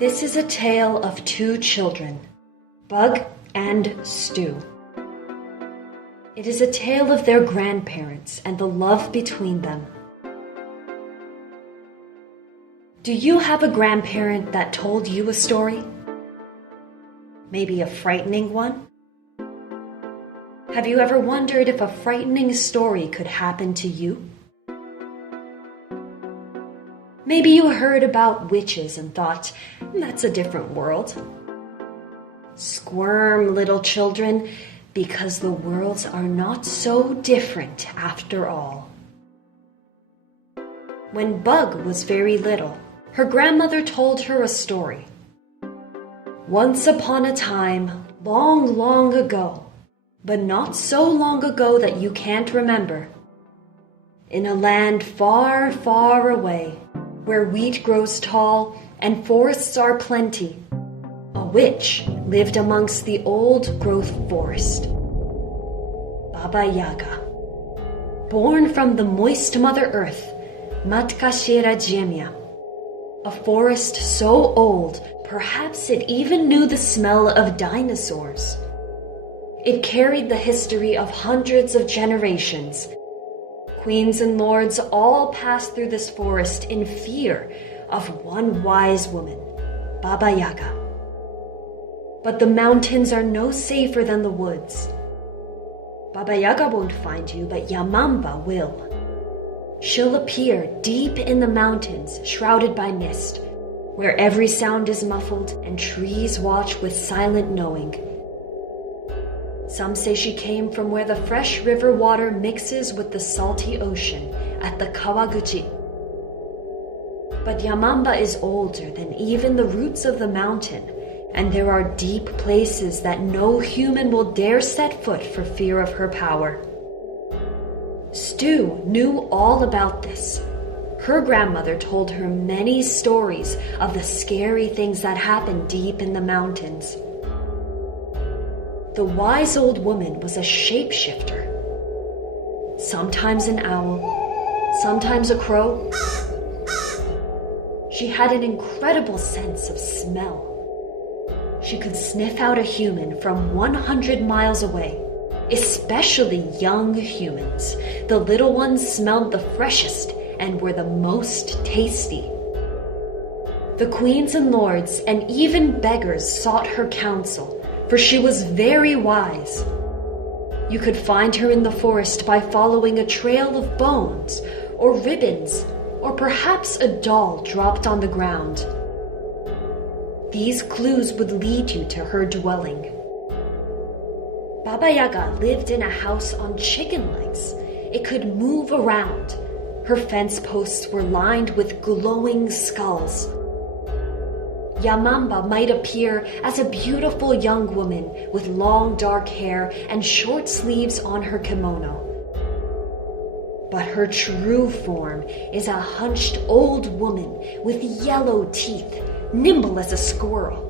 This is a tale of two children, Bug and Stew. It is a tale of their grandparents and the love between them. Do you have a grandparent that told you a story? Maybe a frightening one? Have you ever wondered if a frightening story could happen to you? Maybe you heard about witches and thought, that's a different world. Squirm, little children, because the worlds are not so different after all. When Bug was very little, her grandmother told her a story. Once upon a time, long, long ago, but not so long ago that you can't remember, in a land far, far away, where wheat grows tall and forests are plenty, a witch lived amongst the old-growth forest. Baba Yaga. Born from the moist Mother Earth, Matka Shira Ziemia, a forest so old, perhaps it even knew the smell of dinosaurs. It carried the history of hundreds of generations. Queens and lords all passed through this forest in fear of one wise woman, Baba Yaga. But the mountains are no safer than the woods. Baba Yaga won't find you, but Yamamba will. She'll appear deep in the mountains, shrouded by mist, where every sound is muffled and trees watch with silent knowing. Some say she came from where the fresh river water mixes with the salty ocean at the Kawaguchi. But Yamamba is older than even the roots of the mountain, and there are deep places that no human will dare set foot for fear of her power. Stew knew all about this. Her grandmother told her many stories of the scary things that happen deep in the mountains. The wise old woman was a shapeshifter. Sometimes an owl, sometimes a crow. She had an incredible sense of smell. She could sniff out a human from 100 miles away, especially young humans. The little ones smelled the freshest and were the most tasty. The queens and lords and even beggars sought her counsel, for she was very wise. You could find her in the forest by following a trail of bones or ribbons, or perhaps a doll dropped on the ground. These clues would lead you to her dwelling. Baba Yaga lived in a house on chicken legs. It could move around. Her fence posts were lined with glowing skulls. Yamamba might appear as a beautiful young woman with long dark hair and short sleeves on her kimono. But her true form is a hunched old woman with yellow teeth, nimble as a squirrel.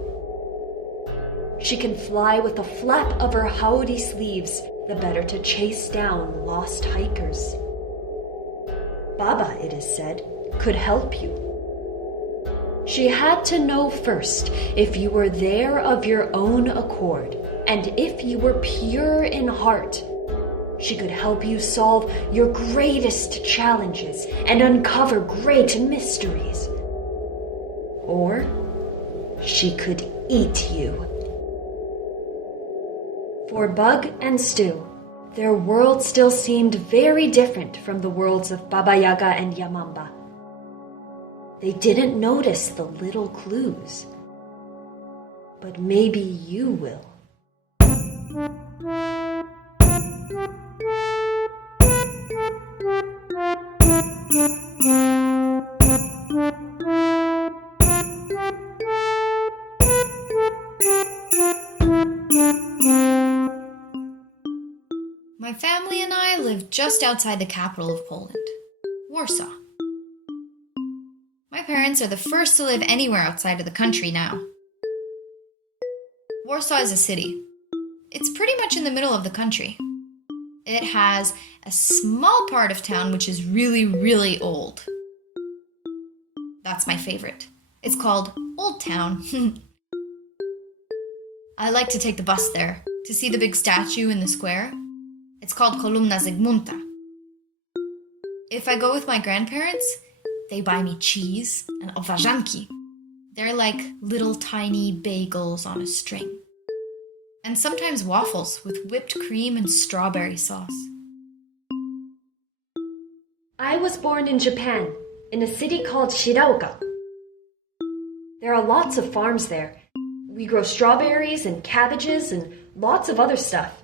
She can fly with a flap of her howdy sleeves, the better to chase down lost hikers. Baba, it is said, could help you. She had to know first if you were there of your own accord, and if you were pure in heart. She could help you solve your greatest challenges and uncover great mysteries. Or she could eat you. For Bug and Stew, their world still seemed very different from the worlds of Baba Yaga and Yamamba. They didn't notice the little clues. But maybe you will. My family and I live just outside the capital of Poland, Warsaw. My parents are the first to live anywhere outside of the country now. Warsaw is a city. It's pretty much in the middle of the country. It has a small part of town which is really, really old. That's my favorite. It's called Old town. I like to take the bus there to see the big statue in the square. It's called Kolumna Zygmunta. If I go with my grandparents, they buy me cheese and oważanki. They're like little tiny bagels on a string. And sometimes waffles with whipped cream and strawberry sauce. I was born in Japan, in a city called Shidaoka. There are lots of farms there. We grow strawberries and cabbages and lots of other stuff,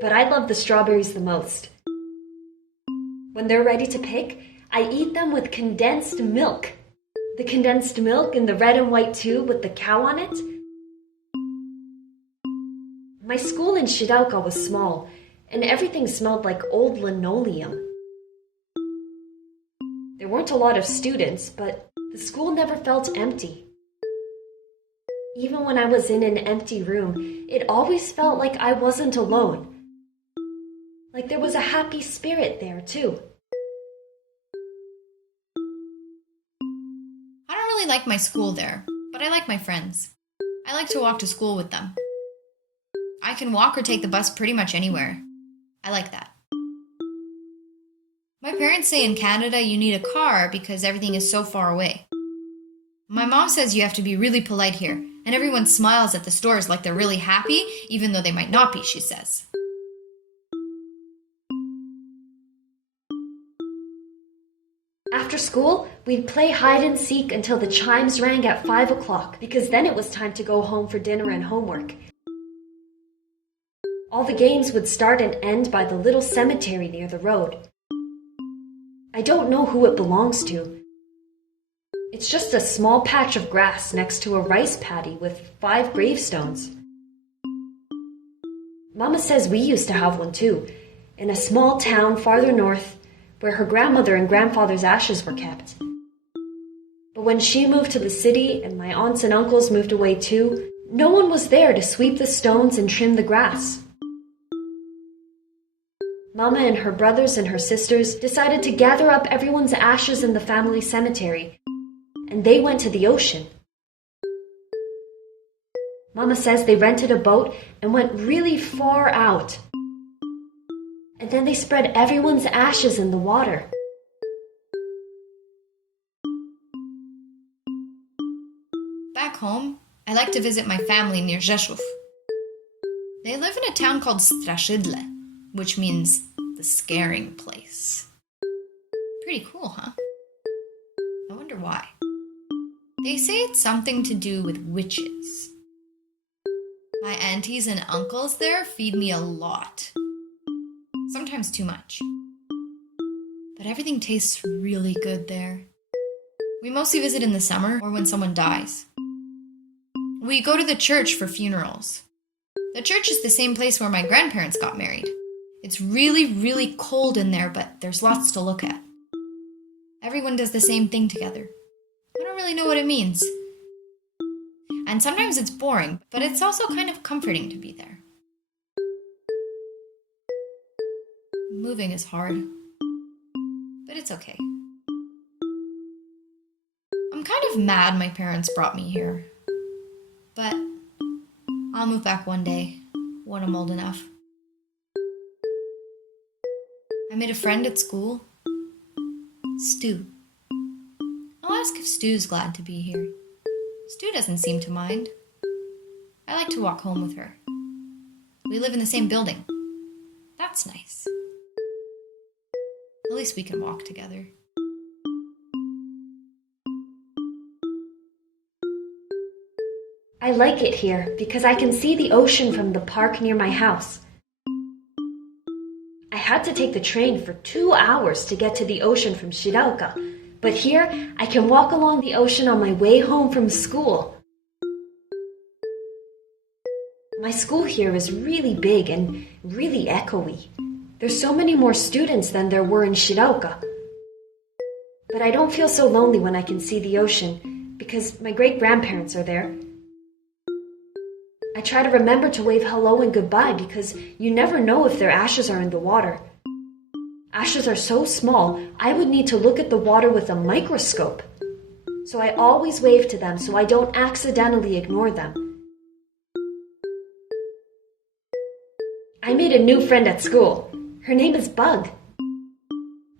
but I love the strawberries the most. When they're ready to pick, I eat them with condensed milk. The condensed milk in the red and white tube with the cow on it. My school in Shidaoka was small, and everything smelled like old linoleum. There weren't a lot of students, but the school never felt empty. Even when I was in an empty room, it always felt like I wasn't alone. Like there was a happy spirit there, too. I don't really like my school there, but I like my friends. I like to walk to school with them. I can walk or take the bus pretty much anywhere. I like that. My parents say in Canada you need a car because everything is so far away. My mom says you have to be really polite here, and everyone smiles at the stores like they're really happy, even though they might not be, she says. After school, we'd play hide and seek until the chimes rang at 5 o'clock, because then it was time to go home for dinner and homework. All the games would start and end by the little cemetery near the road. I don't know who it belongs to. It's just a small patch of grass next to a rice paddy with 5 gravestones. Mama says we used to have one too, in a small town farther north where her grandmother and grandfather's ashes were kept. But when she moved to the city and my aunts and uncles moved away too, no one was there to sweep the stones and trim the grass. Mama and her brothers and her sisters decided to gather up everyone's ashes in the family cemetery, and they went to the ocean. Mama says they rented a boat and went really far out. And then they spread everyone's ashes in the water. Back home, I like to visit my family near Rzeszów. They live in a town called Straszydle, which means the scaring place. Pretty cool, huh? I wonder why. They say it's something to do with witches. My aunties and uncles there feed me a lot. Sometimes too much. But everything tastes really good there. We mostly visit in the summer or when someone dies. We go to the church for funerals. The church is the same place where my grandparents got married. It's really, really cold in there, but there's lots to look at. Everyone does the same thing together. I don't really know what it means. And sometimes it's boring, but it's also kind of comforting to be there. Moving is hard, but it's okay. I'm kind of mad my parents brought me here, but I'll move back one day when I'm old enough. I made a friend at school, Stu. I'll ask if Stu's glad to be here. Stu doesn't seem to mind. I like to walk home with her. We live in the same building. That's nice. At least we can walk together. I like it here because I can see the ocean from the park near my house. I had to take the train for 2 hours to get to the ocean from Shidaoka, but here I can walk along the ocean on my way home from school. My school here is really big and really echoey. There's so many more students than there were in Shidaoka. But I don't feel so lonely when I can see the ocean because my great-grandparents are there. I try to remember to wave hello and goodbye because you never know if their ashes are in the water. Ashes are so small, I would need to look at the water with a microscope. so I always wave to them so I don't accidentally ignore them. I made a new friend at school. Her name is Bug.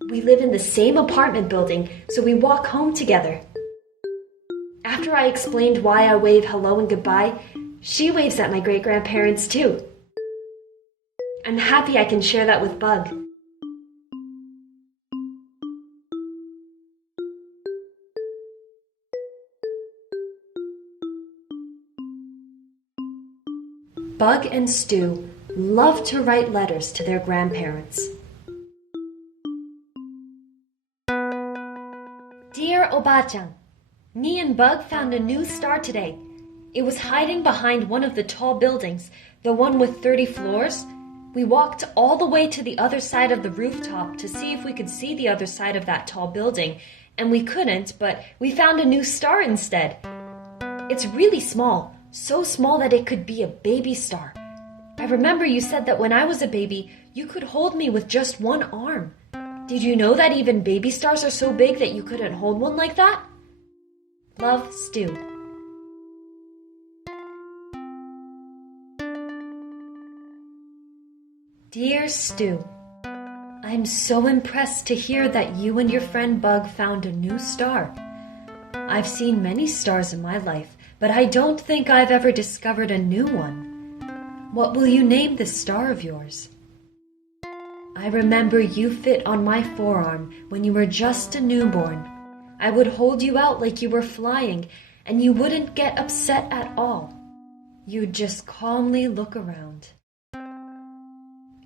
We live in the same apartment building, so we walk home together. After I explained why I wave hello and goodbye, she waves at my great-grandparents too. I'm happy I can share that with Bug. Bug and Stu love to write letters to their grandparents. Dear Oba-chan, me and Bug found a new star today. It was hiding behind one of the tall buildings, the one with 30 floors. We walked all the way to the other side of the rooftop to see if we could see the other side of that tall building, and we couldn't, but we found a new star instead. It's really small, so small that it could be a baby star. I remember you said that when I was a baby, you could hold me with just one arm. Did you know that even baby stars are so big that you couldn't hold one like that? Love, Stu. Dear Stu, I'm so impressed to hear that you and your friend Bug found a new star. I've seen many stars in my life, but I don't think I've ever discovered a new one. What will you name this star of yours? I remember you fit on my forearm when you were just a newborn. I would hold you out like you were flying, and you wouldn't get upset at all. You'd just calmly look around.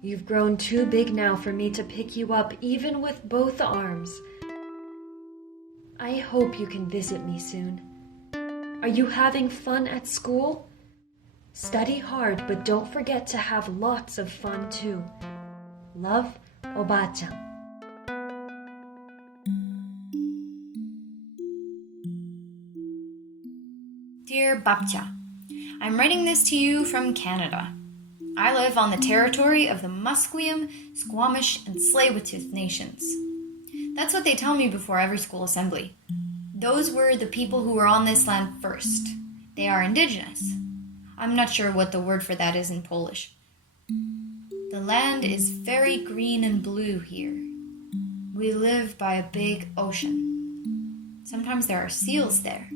You've grown too big now for me to pick you up even with both arms. I hope you can visit me soon. Are you having fun at school? Study hard, but don't forget to have lots of fun too. Love, Oba-chan. Dear Babcha, I'm writing this to you from Canada. I live on the territory of the Musqueam, Squamish, and Tsleil-Waututh nations. That's what they tell me before every school assembly. Those were the people who were on this land first. They are indigenous. I'm not sure what the word for that is in Polish. The land is very green and blue here. We live by a big ocean. Sometimes there are seals there.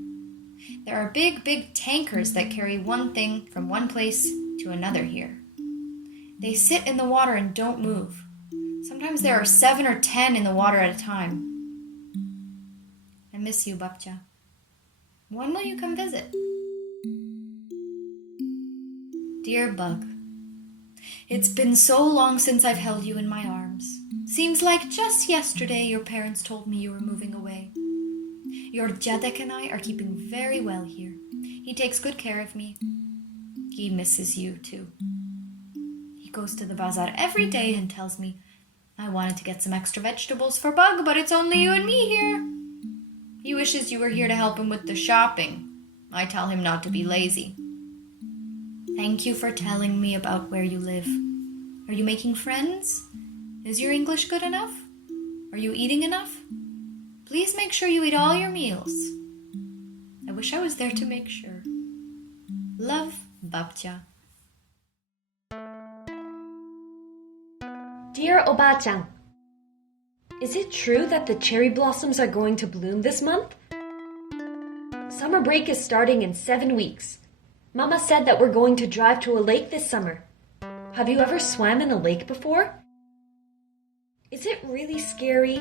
There are big tankers that carry one thing from one place to another here. They sit in the water and don't move. Sometimes there are 7 or 10 in the water at a time. I miss you, Babcha. When will you come visit? Dear Bug, it's been so long since I've held you in my arms. Seems like just yesterday your parents told me you were moving away. Your Jadek and I are keeping very well here. He takes good care of me. He misses you too. He goes to the bazaar every day and tells me, I wanted to get some extra vegetables for Bug, but it's only you and me here. He wishes you were here to help him with the shopping. I tell him not to be lazy. Thank you for telling me about where you live. Are you making friends? Is your English good enough? Are you eating enough? Please make sure you eat all your meals. I wish I was there to make sure. Love, Babcha. Dear Oba-chan, is it true that the cherry blossoms are going to bloom this month? Summer break is starting in 7 weeks. Mama said that we're going to drive to a lake this summer. Have you ever swam in a lake before? Is it really scary?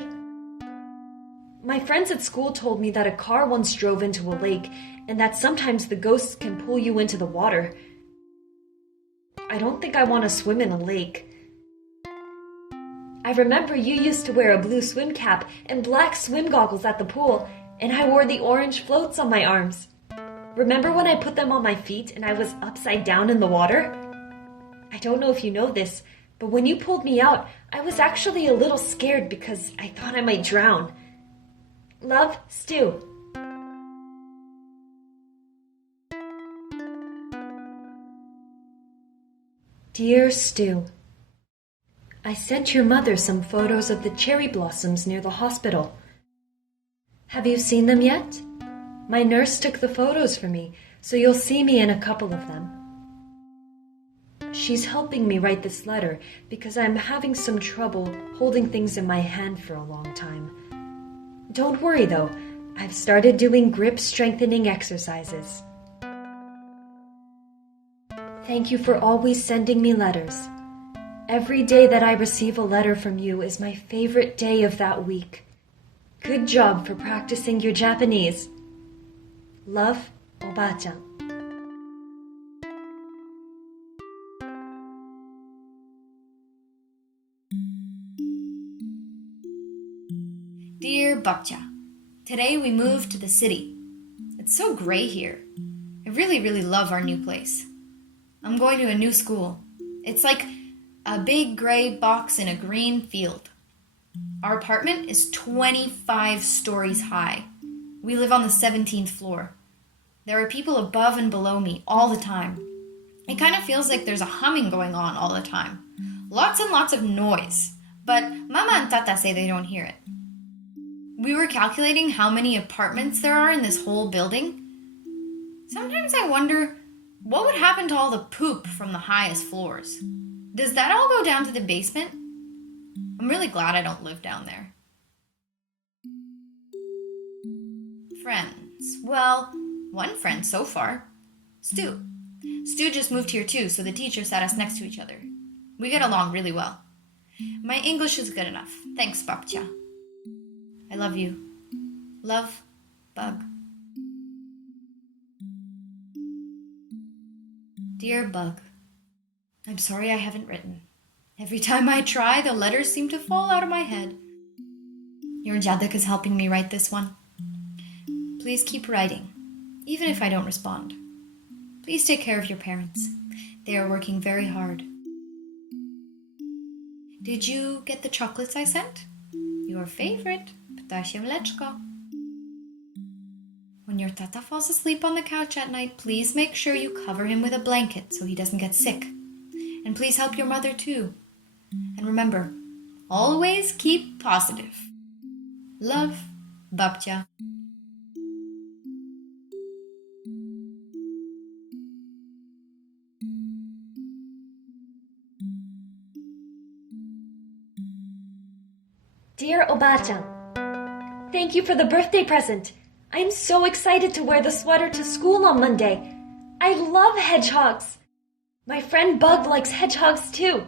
My friends at school told me that a car once drove into a lake and that sometimes the ghosts can pull you into the water. I don't think I want to swim in a lake. I remember you used to wear a blue swim cap and black swim goggles at the pool, and I wore the orange floats on my arms. Remember when I put them on my feet and I was upside down in the water? I don't know if you know this, but when you pulled me out, I was actually a little scared because I thought I might drown. Love, Stu. Dear Stu, I sent your mother some photos of the cherry blossoms near the hospital. Have you seen them yet? My nurse took the photos for me, so you'll see me in a couple of them. She's helping me write this letter because I'm having some trouble holding things in my hand for a long time. Don't worry though, I've started doing grip strengthening exercises. Thank you for always sending me letters. Every day that I receive a letter from you is my favorite day of that week. Good job for practicing your Japanese. Love, Oba-chan. Dear Bakcha, today we moved to the city. It's so gray here. I really love our new place. I'm going to a new school. It's like a big gray box in a green field. Our apartment is 25 stories high. We live on the 17th floor. There are people above and below me all the time. It kind of feels like there's a humming going on all the time. Lots and lots of noise, but Mama and Tata say they don't hear it. We were calculating how many apartments there are in this whole building. Sometimes I wonder what would happen to all the poop from the highest floors. Does that all go down to the basement? I'm really glad I don't live down there. Friends. Well, one friend so far. Stu. Stu just moved here too, so the teacher sat us next to each other. We get along really well. My English is good enough. Thanks, Bakcha. I love you. Love, Bug. Dear Bug, I'm sorry I haven't written. Every time I try, the letters seem to fall out of my head. Your Jadak is helping me write this one. Please keep writing, even if I don't respond. Please take care of your parents. They are working very hard. Did you get the chocolates I sent? Your favorite, ptasie mleczko. When your tata falls asleep on the couch at night, please make sure you cover him with a blanket so he doesn't get sick. And please help your mother too. And remember, always keep positive. Love, Babcia. Dear Oba-chan, thank you for the birthday present. I'm so excited to wear the sweater to school on Monday. I love hedgehogs. My friend Bug likes hedgehogs too.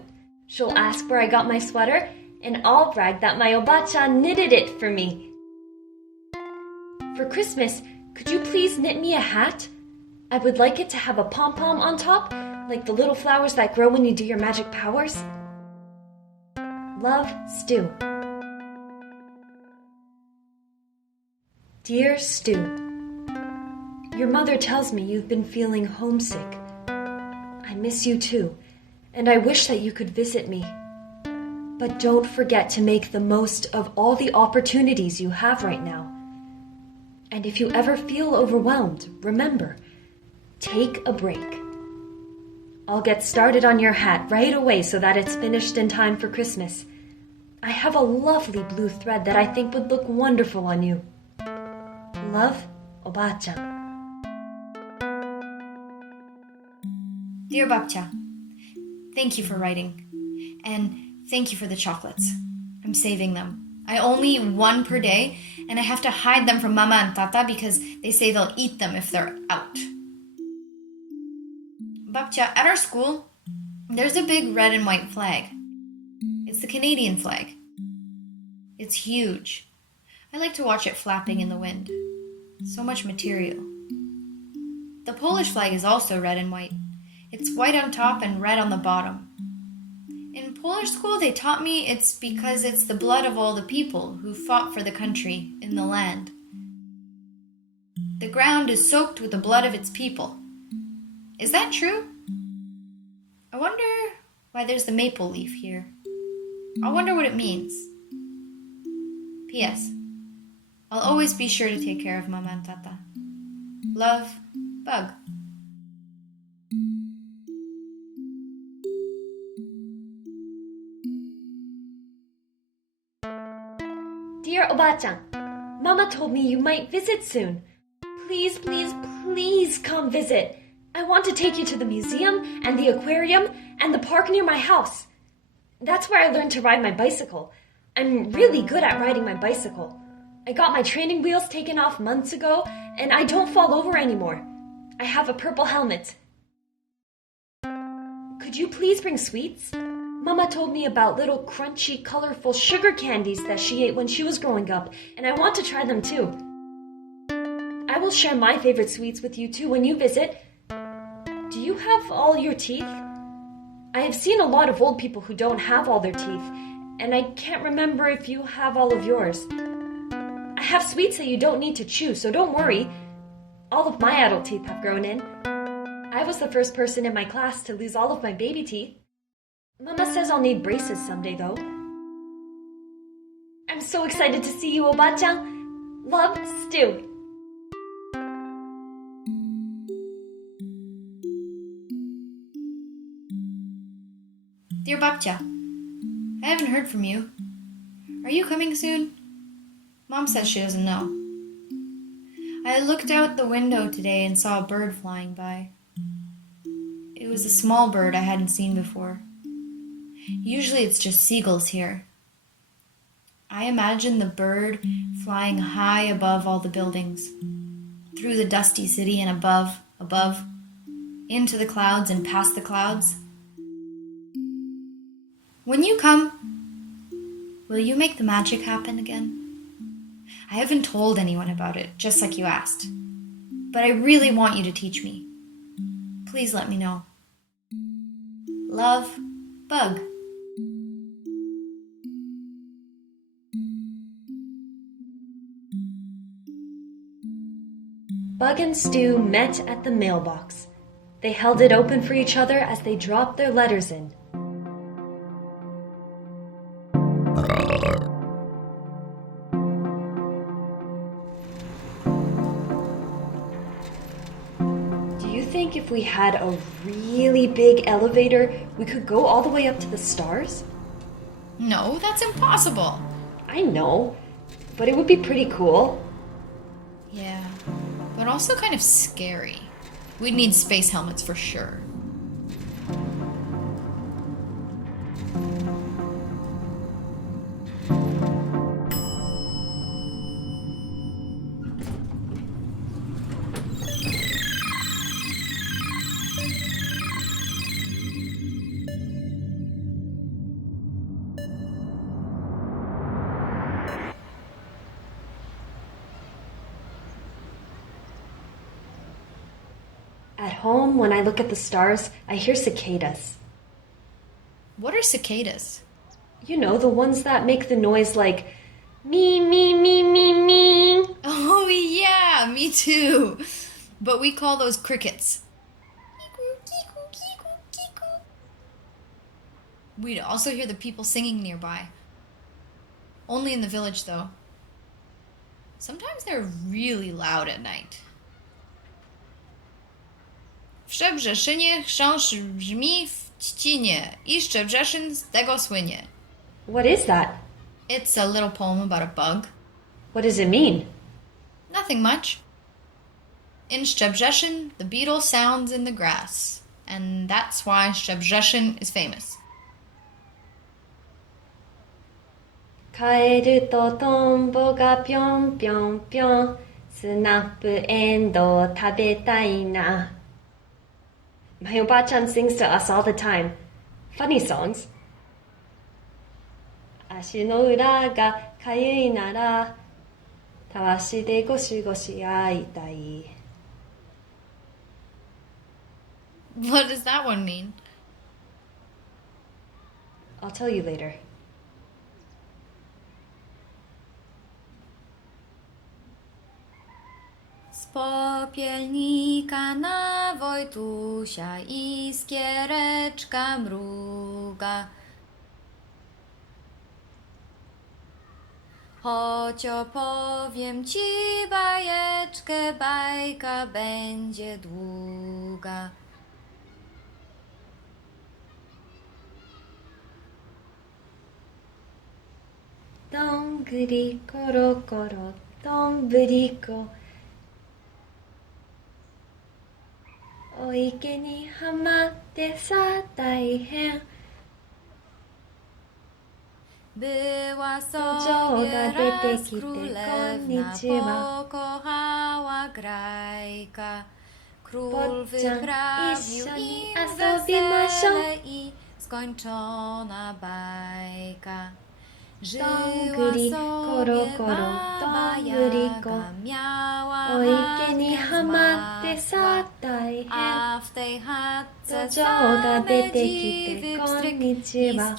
She'll ask where I got my sweater, and I'll brag that my Oba-chan knitted it for me. For Christmas, could you please knit me a hat? I would like it to have a pom-pom on top, like the little flowers that grow when you do your magic powers. Love, Stu. Dear Stu, your mother tells me you've been feeling homesick. I miss you too, and I wish that you could visit me. But don't forget to make the most of all the opportunities you have right now. And if you ever feel overwhelmed, remember, take a break. I'll get started on your hat right away so that it's finished in time for Christmas. I have a lovely blue thread that I think would look wonderful on you. Love, Oba-chan. Dear Babcha, thank you for writing. And thank you for the chocolates. I'm saving them. I only eat one per day, and I have to hide them from Mama and Tata because they say they'll eat them if they're out. Babcha, at our school, there's a big red and white flag. It's the Canadian flag. It's huge. I like to watch it flapping in the wind. So much material. The Polish flag is also red and white. It's white on top and red on the bottom. In Polish school, they taught me it's because it's the blood of all the people who fought for the country in the land. The ground is soaked with the blood of its people. Is that true? I wonder why there's the maple leaf here. I wonder what it means. P.S. I'll always be sure to take care of Mama and Tata. Love, Bug. Dear Oba-chan, Mama told me you might visit soon. Please, please, please come visit. I want to take you to the museum and the aquarium and the park near my house. That's where I learned to ride my bicycle. I'm really good at riding my bicycle. I got my training wheels taken off months ago, and I don't fall over anymore. I have a purple helmet. Could you please bring sweets? Mama told me about little crunchy, colorful sugar candies that she ate when she was growing up, and I want to try them too. I will share my favorite sweets with you too when you visit. Do you have all your teeth? I have seen a lot of old people who don't have all their teeth, and I can't remember if you have all of yours. I have sweets that you don't need to chew, so don't worry. All of my adult teeth have grown in. I was the first person in my class to lose all of my baby teeth. Mama says I'll need braces someday, though. I'm so excited to see you, Oba-chan. Love, Stu. Dear Babcia, I haven't heard from you. Are you coming soon? Mom says she doesn't know. I looked out the window today and saw a bird flying by. It was a small bird I hadn't seen before. Usually it's just seagulls here. I imagine the bird flying high above all the buildings, through the dusty city and above, into the clouds and past the clouds. When you come, will you make the magic happen again? I haven't told anyone about it, just like you asked. But I really want you to teach me. Please let me know. Love, Bug. Bug and Stu met at the mailbox. They held it open for each other as they dropped their letters in. If we had a really big elevator, we could go all the way up to the stars? No, that's impossible. I know, but it would be pretty cool. Yeah, but also kind of scary. We'd need space helmets for sure. At home, when I look at the stars, I hear cicadas. What are cicadas? You know, the ones that make the noise like me, me, me, me, me. Oh yeah, me too. But we call those crickets. We'd also hear the people singing nearby. Only in the village, though. Sometimes they're really loud at night. W Szczebrzeszynie chrząszcz brzmi w trzcinie I Szczebrzeszyn z tego słynie. What is that? It's a little poem about a bug. What does it mean? Nothing much. In Szczebrzeszyn, the beetle sounds in the grass, and that's why Szczebrzeszyn is famous. カエルとトンボがぴょんぴょんぴょんスナップエンドウ食べたいな My Oba-chan sings to us all the time. Funny songs. 足の裏がかゆいならたわしでゴシゴシ会いたい What does that one mean? I'll tell you later. Z popielnika na Wojtusia iskiereczka mruga. Choć opowiem ci bajeczkę, bajka będzie długa. Dongriko, rokoro, dombriko. お池にはまってさ大変土壌が出てきてこんにちは坊ちゃん一緒に遊びましょうskończona bajka. どんぐりころころどんぐりこお池にはまってさ大変土壌が出てきてこんにちは坊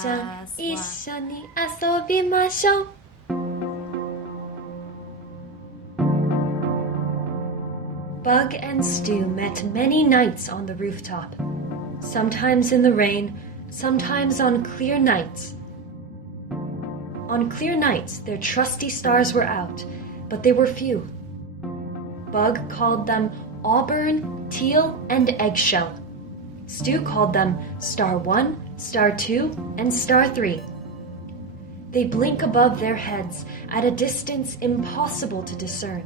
ちゃん一緒に遊びましょうBug and Stu met many nights on the rooftop, sometimes in the rain, sometimes on clear nights. On clear nights, their trusty stars were out, but they were few. Bug called them auburn, teal, and eggshell. Stu called them star 1, star 2, and star 3. They blink above their heads at a distance impossible to discern.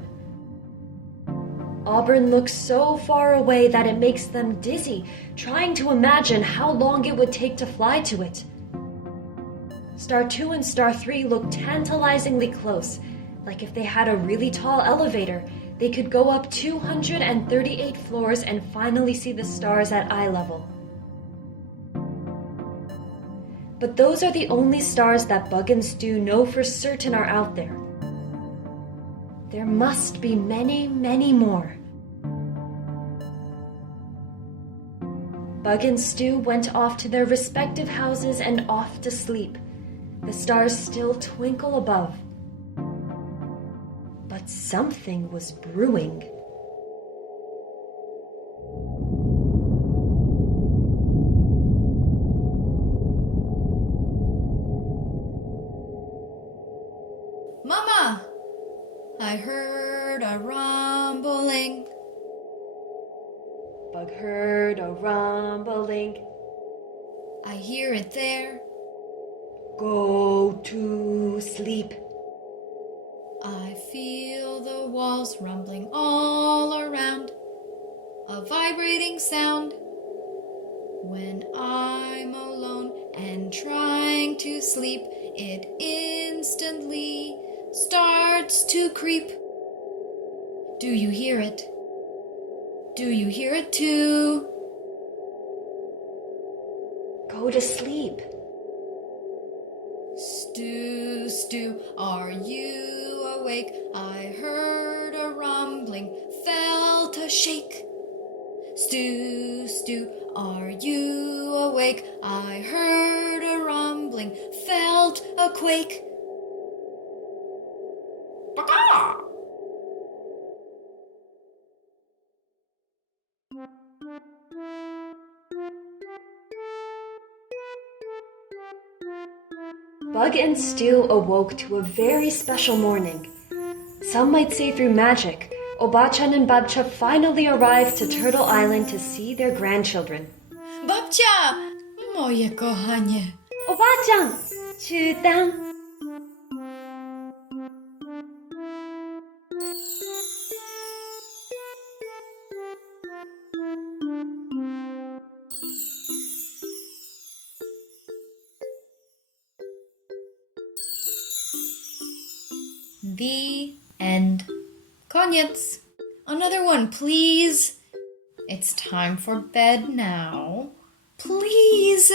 Auburn looks so far away that it makes them dizzy, trying to imagine how long it would take to fly to it. Star 2 and Star 3 look tantalizingly close, like if they had a really tall elevator, they could go up 238 floors and finally see the stars at eye level. But those are the only stars that Bug and Stu know for certain are out there. There must be many, many more. Bug and Stu went off to their respective houses and off to sleep. The stars still twinkle above. But something was brewing. Mama! I heard a rumbling. Bug heard a rumbling. I hear it there. Go to sleep. I feel the walls rumbling all around. A vibrating sound. When I'm alone and trying to sleep, it instantly starts to creep. Do you hear it? Do you hear it too? Go to sleep. Stu, Stu, are you awake? I heard a rumbling, felt a shake. Stu, Stu, are you awake? I heard a rumbling, felt a quake. Baka! Bug and Stu awoke to a very special morning. Some might say through magic, Obachan and Babcha finally arrived to Turtle Island to see their grandchildren. Babcia! Moje kochanie. Obachan! Chutan! The end. Koniec. Another one, please. It's time for bed now. Please.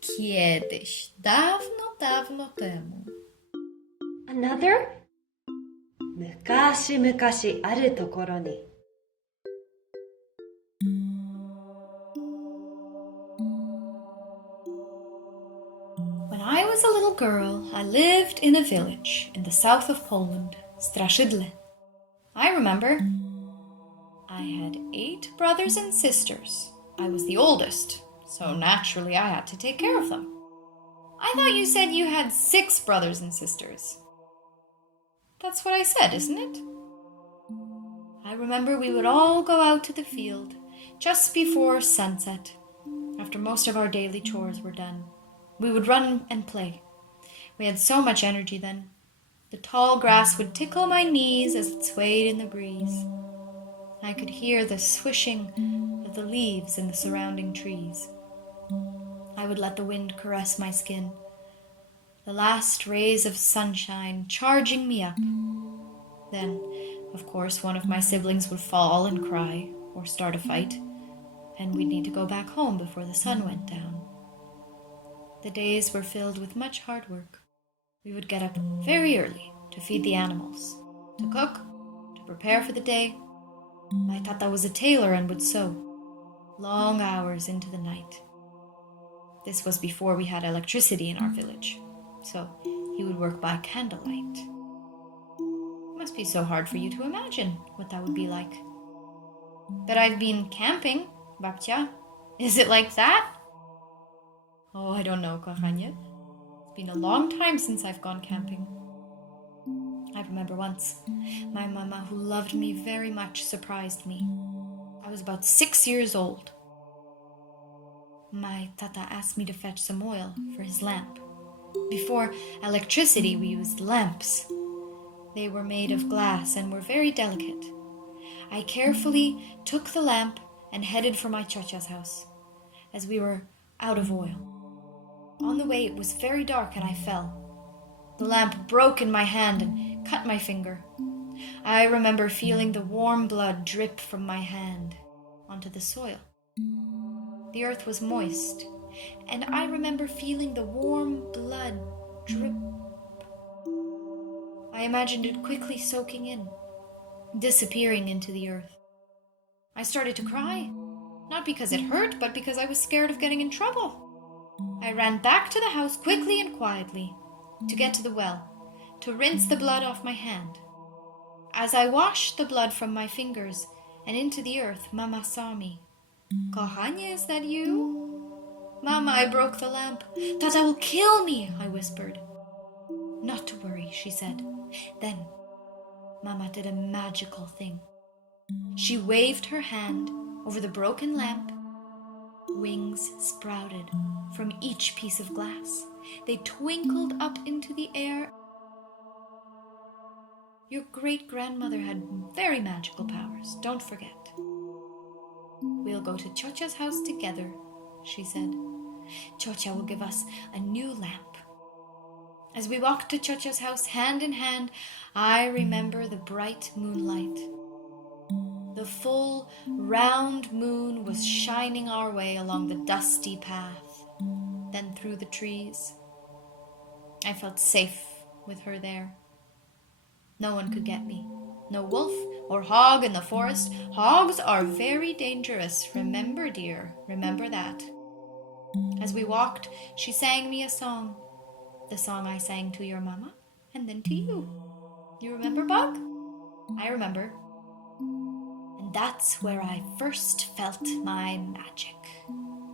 Kiedyś, dawno, dawno temu. Another? 昔々あるところに When I was a little girl, I lived in a village in the south of Poland, Straszydle. I remember I had 8 brothers and sisters. I was the oldest, so naturally I had to take care of them. I thought you said you had 6 brothers and sisters. That's what I said, isn't it? I remember we would all go out to the field just before sunset, after most of our daily chores were done. We would run and play. We had so much energy then. The tall grass would tickle my knees as it swayed in the breeze. I could hear the swishing of the leaves in the surrounding trees. I would let the wind caress my skin, the last rays of sunshine charging me up. Then, of course, one of my siblings would fall and cry or start a fight, and we'd need to go back home before the sun went down. The days were filled with much hard work. We would get up very early to feed the animals, to cook, to prepare for the day. My tata was a tailor and would sew, long hours into the night. This was before we had electricity in our village, so he would work by candlelight. It must be so hard for you to imagine what that would be like. But I've been camping, babcia. Is it like that? Oh, I don't know, kochanie. It's been a long time since I've gone camping. I remember once, my mama, who loved me very much, surprised me. I was about 6 years old. My tata asked me to fetch some oil for his lamp. Before electricity, we used lamps. They were made of glass and were very delicate. I carefully took the lamp and headed for my chocha's house, as we were out of oil. On the way, it was very dark and I fell. The lamp broke in my hand and cut my finger. I remember feeling the warm blood drip from my hand onto the soil. The earth was moist, and I remember feeling the warm blood drip. I imagined it quickly soaking in, disappearing into the earth. I started to cry, not because it hurt, but because I was scared of getting in trouble. I ran back to the house quickly and quietly to get to the well, to rinse the blood off my hand. As I washed the blood from my fingers and into the earth, Mama saw me. Kochanie, is that you? Mama, I broke the lamp. Tata will kill me, I whispered. Not to worry, she said. Then Mama did a magical thing. She waved her hand over the broken lamp. Wings sprouted from each piece of glass. They twinkled up into the air. Your great-grandmother had very magical powers, don't forget. We'll go to Chocha's house together, she said. Chocha will give us a new lamp. As we walked to Chocha's house hand in hand, I remember the bright moonlight. The full, round moon was shining our way along the dusty path, then through the trees. I felt safe with her there. No one could get me. No wolf or hog in the forest. Hogs are very dangerous. Remember, dear, remember that. As we walked, she sang me a song. The song I sang to your mama, and then to you. You remember, Bug? I remember. And that's where I first felt my magic.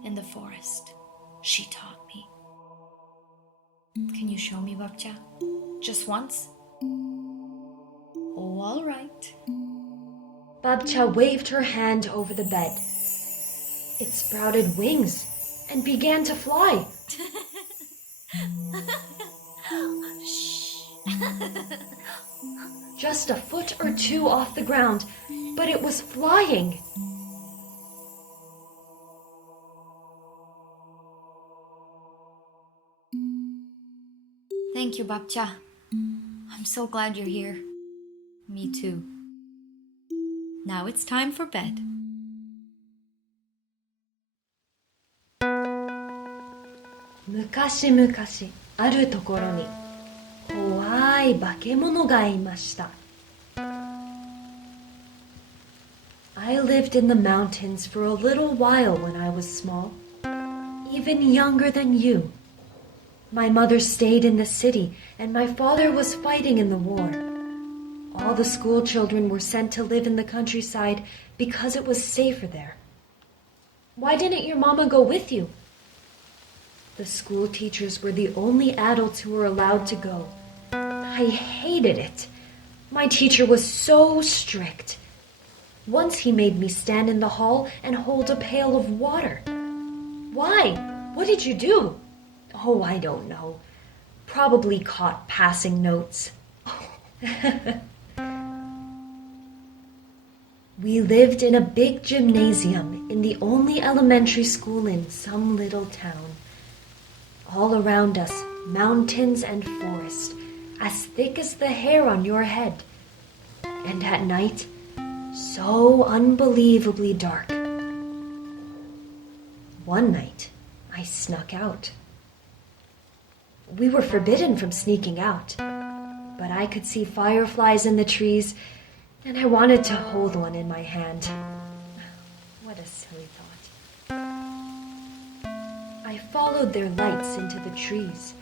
In the forest. She taught me. Can you show me, babcia? Just once? Oh, all right. Babcia waved her hand over the bed. It sprouted wings and began to fly. Just a foot or two off the ground, but it was flying. Thank you, babcia. I'm so glad you're here. Me too. Now it's time for bed. 昔々あるところに怖い化け物がいました。I lived in the mountains for a little while when I was small, even younger than you. My mother stayed in the city, and my father was fighting in the war. All the school children were sent to live in the countryside because it was safer there. Why didn't your mama go with you? The school teachers were the only adults who were allowed to go. I hated it. My teacher was so strict. Once he made me stand in the hall and hold a pail of water. Why? What did you do? Oh, I don't know. Probably caught passing notes. We lived in a big gymnasium in the only elementary school in some little town. All around us, mountains and forest, as thick as the hair on your head. And at night, so unbelievably dark. One night, I snuck out. We were forbidden from sneaking out, but I could see fireflies in the trees, and I wanted to hold one in my hand. What a silly thought. I followed their lights into the trees,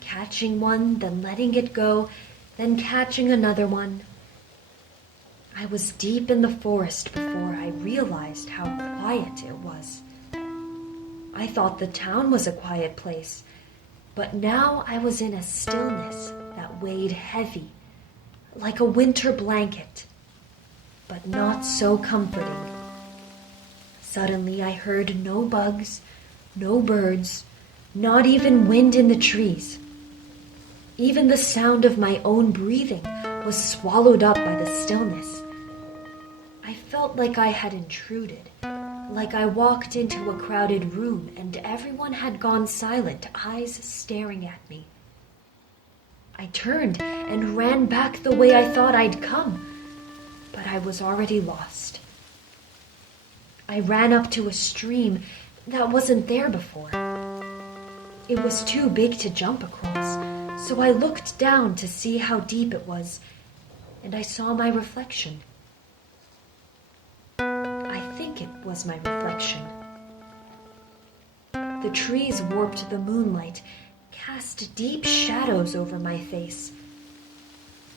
catching one, then letting it go, then catching another one. I was deep in the forest before I realized how quiet it was. I thought the town was a quiet place, but now I was in a stillness that weighed heavy, like a winter blanket, but not so comforting. Suddenly I heard no bugs, no birds, not even wind in the trees. Even the sound of my own breathing was swallowed up by the stillness. I felt like I had intruded, like I walked into a crowded room and everyone had gone silent, eyes staring at me. I turned and ran back the way I thought I'd come, but I was already lost. I ran up to a stream that wasn't there before. It was too big to jump across, so I looked down to see how deep it was, and I saw my reflection. I think it was my reflection. The trees warped the moonlight, cast deep shadows over my face.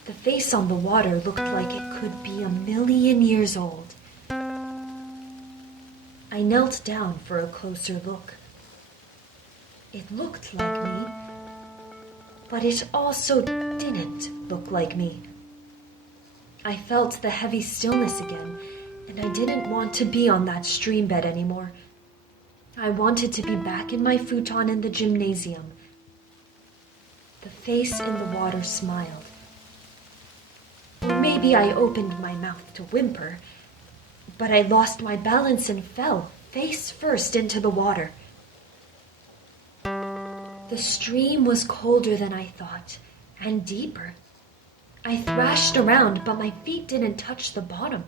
The face on the water looked like it could be 1,000,000 years old. I knelt down for a closer look. It looked like me, but it also didn't look like me. I felt the heavy stillness again, and I didn't want to be on that stream bed anymore. I wanted to be back in my futon in the gymnasium. The face in the water smiled. Or maybe I opened my mouth to whimper, but I lost my balance and fell face first into the water. The stream was colder than I thought, and deeper. I thrashed around, but my feet didn't touch the bottom.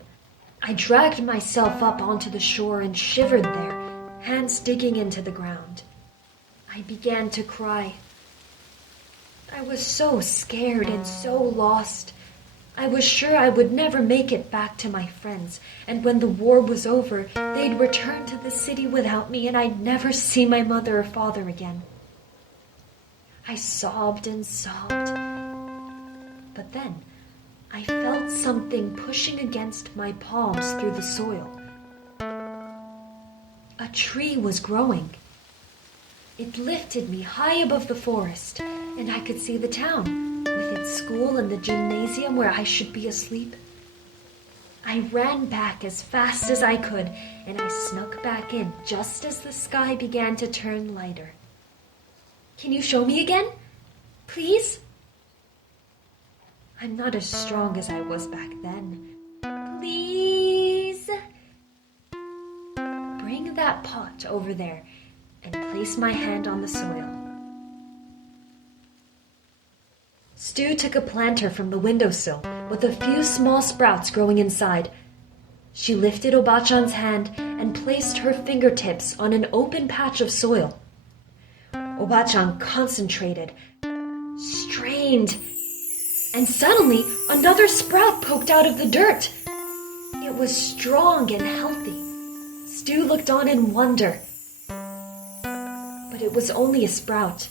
I dragged myself up onto the shore and shivered there, hands digging into the ground. I began to cry. I was so scared and so lost. I was sure I would never make it back to my friends, and when the war was over, they'd return to the city without me, and I'd never see my mother or father again. I sobbed and sobbed, but then I felt something pushing against my palms through the soil. A tree was growing. It lifted me high above the forest, and I could see the town, with its school and the gymnasium where I should be asleep. I ran back as fast as I could, and I snuck back in just as the sky began to turn lighter. Can you show me again? Please? I'm not as strong as I was back then. Please? Bring that pot over there and place my hand on the soil. Stu took a planter from the windowsill with a few small sprouts growing inside. She lifted Obachan's hand and placed her fingertips on an open patch of soil. Obachan concentrated, strained, and suddenly another sprout poked out of the dirt. It was strong and healthy. Stu looked on in wonder. But it was only a sprout.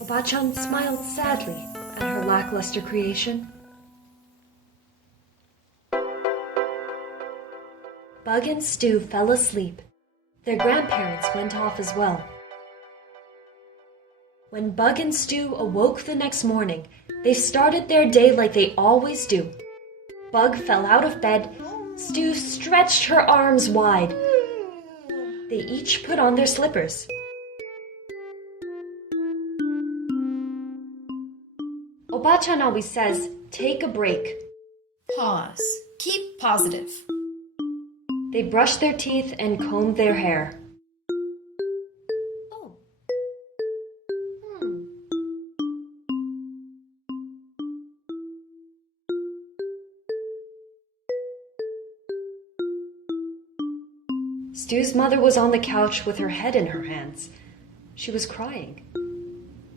Obachan smiled sadly at her lackluster creation. Bug and Stu fell asleep. Their grandparents went off as well. When Bug and Stu awoke the next morning, they started their day like they always do. Bug fell out of bed. Stu stretched her arms wide. They each put on their slippers. Obachan always says, take a break. Pause. Keep positive. They brushed their teeth and combed their hair. Oh. Stu's mother was on the couch with her head in her hands. She was crying.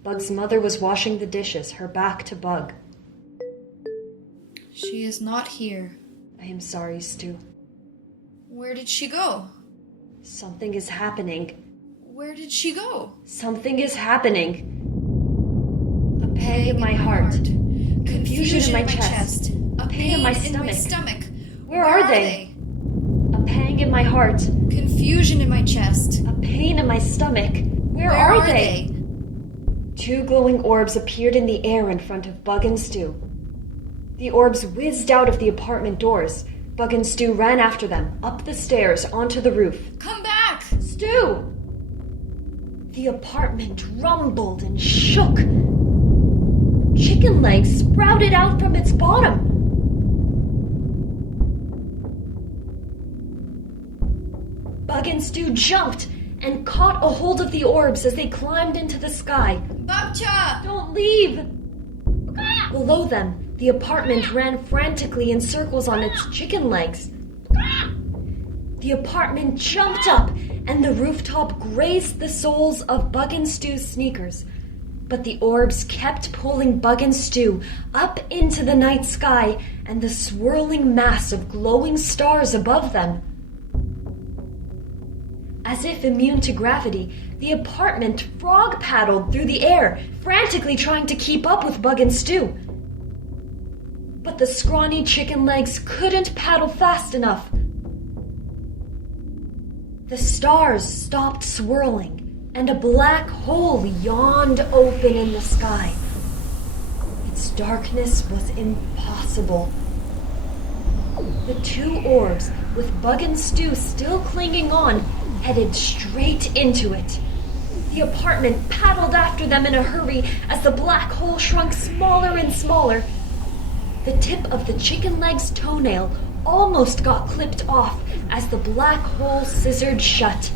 Bug's mother was washing the dishes, her back to Bug. She is not here. I am sorry, Stu. Where did she go? Something is happening. Where did she go? Something is happening. A pang in my heart. Confusion in my chest. A pain in my stomach. Where are they? A pang in my heart. Confusion in my chest. A pain in my stomach. Where are they? Two glowing orbs appeared in the air in front of Bug and Stu. The orbs whizzed out of the apartment doors. Bug and Stu ran after them, up the stairs, onto the roof. Come back! Stu! The apartment rumbled and shook. Chicken legs sprouted out from its bottom. Bug and Stu jumped and caught a hold of the orbs as they climbed into the sky. Babcha! Don't leave! Below them, the apartment ran frantically in circles on its chicken legs. The apartment jumped up, and the rooftop grazed the soles of Bug and Stu's sneakers. But the orbs kept pulling Bug and Stu up into the night sky and the swirling mass of glowing stars above them. As if immune to gravity, the apartment frog paddled through the air, frantically trying to keep up with Bug and Stu. But the scrawny chicken legs couldn't paddle fast enough. The stars stopped swirling, and a black hole yawned open in the sky. Its darkness was impossible. The two orbs, with Bug and Stu still clinging on, headed straight into it. The apartment paddled after them in a hurry as the black hole shrunk smaller and smaller. The tip of the chicken leg's toenail almost got clipped off as the black hole scissored shut.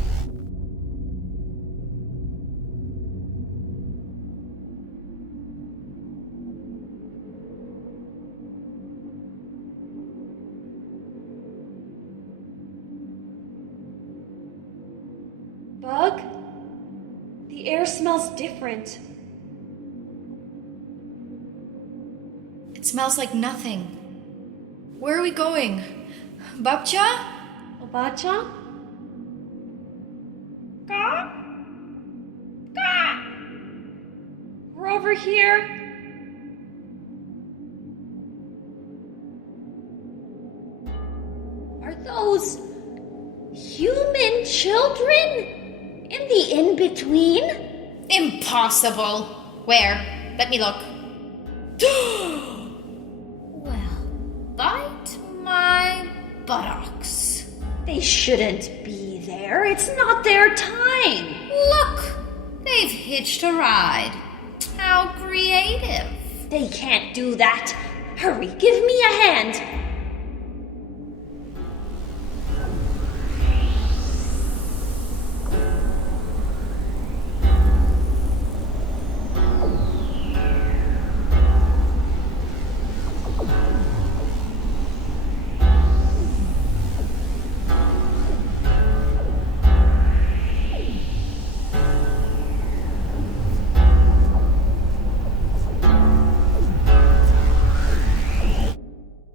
Bug? The air smells different. It smells like nothing. Where are we going? Babcha? Obacha? Ka? Ka? We're over here. Are those human children? In the in-between? Impossible. Where? Let me look. Well, bite my buttocks. They shouldn't be there. It's not their time. Look, they've hitched a ride. How creative. They can't do that. Hurry, give me a hand.